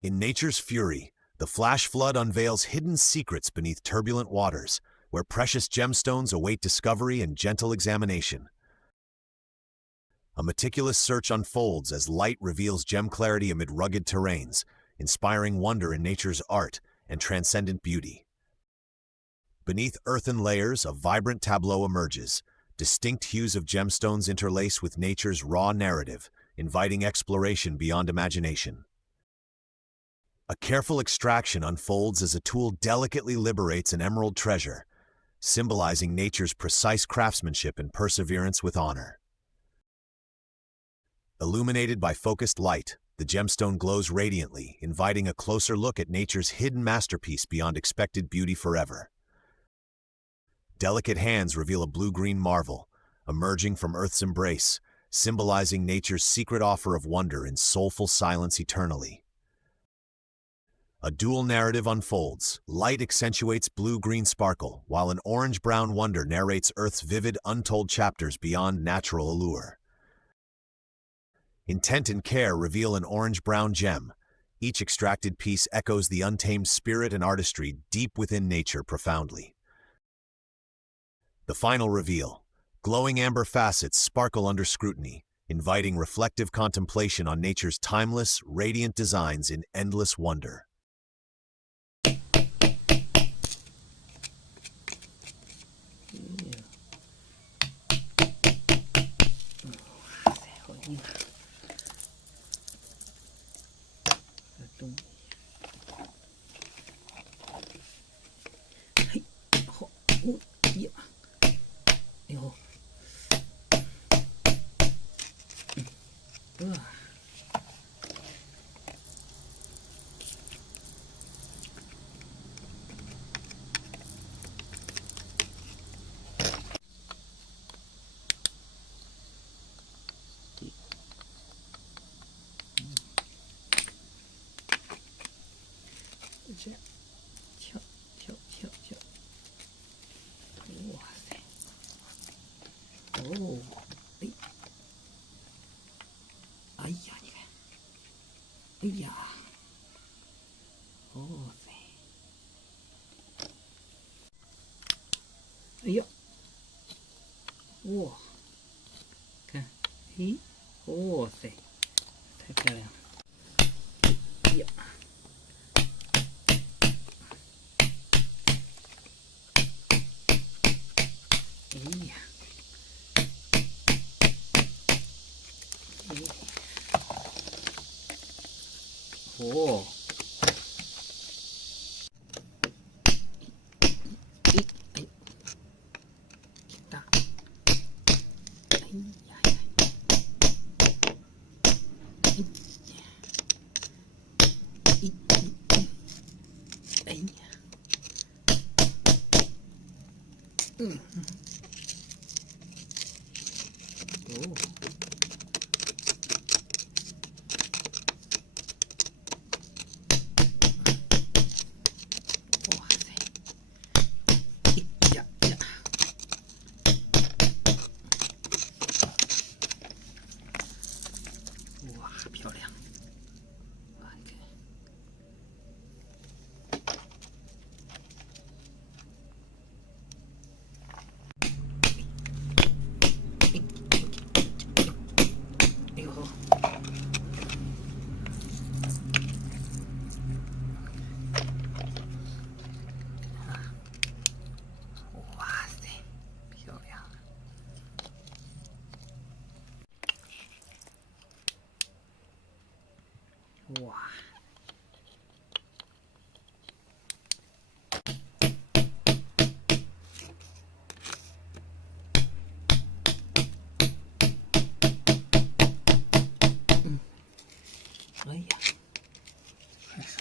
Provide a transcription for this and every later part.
In nature's fury, the flash flood unveils hidden secrets beneath turbulent waters, where precious gemstones await discovery and gentle examination. A meticulous search unfolds as light reveals gem clarity amid rugged terrains, inspiring wonder in nature's art and transcendent beauty. Beneath earthen layers, a vibrant tableau emerges. Distinct hues of gemstones interlace with nature's raw narrative, inviting exploration beyond imagination. A careful extraction unfolds as a tool delicately liberates an emerald treasure, symbolizing nature's precise craftsmanship and perseverance with honor. Illuminated by focused light, the gemstone glows radiantly, inviting a closer look at nature's hidden masterpiece beyond expected beauty forever. Delicate hands reveal a blue-green marvel, emerging from Earth's embrace, symbolizing nature's secret offer of wonder in soulful silence eternally. A dual narrative unfolds. Light accentuates blue-green sparkle, while an orange-brown wonder narrates Earth's vivid, untold chapters beyond natural allure. Intent and care reveal an orange-brown gem. Each extracted piece echoes the untamed spirit and artistry deep within nature profoundly. The final reveal. Glowing amber facets sparkle under scrutiny, inviting reflective contemplation on nature's timeless, radiant designs in endless wonder. Oh, 哎呀，你看，哎呀，哦塞，哎呀，哇，看，嘿，哦塞，太漂亮了，哎呀。哦，哎哎，大，哎呀呀，哎呀，嗯，哦。哇，漂亮！哇，你看，哎呦，哇塞，漂亮！哇！哎呀，看啥？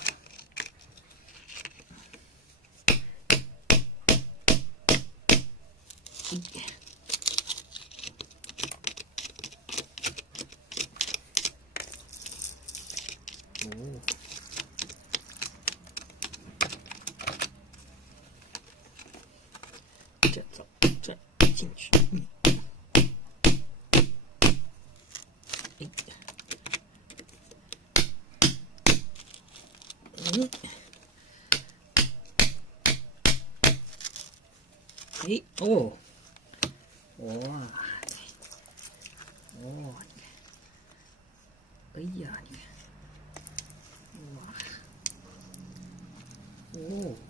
哦。哎哦，哇，哦，哎呀，你看，哇，哦。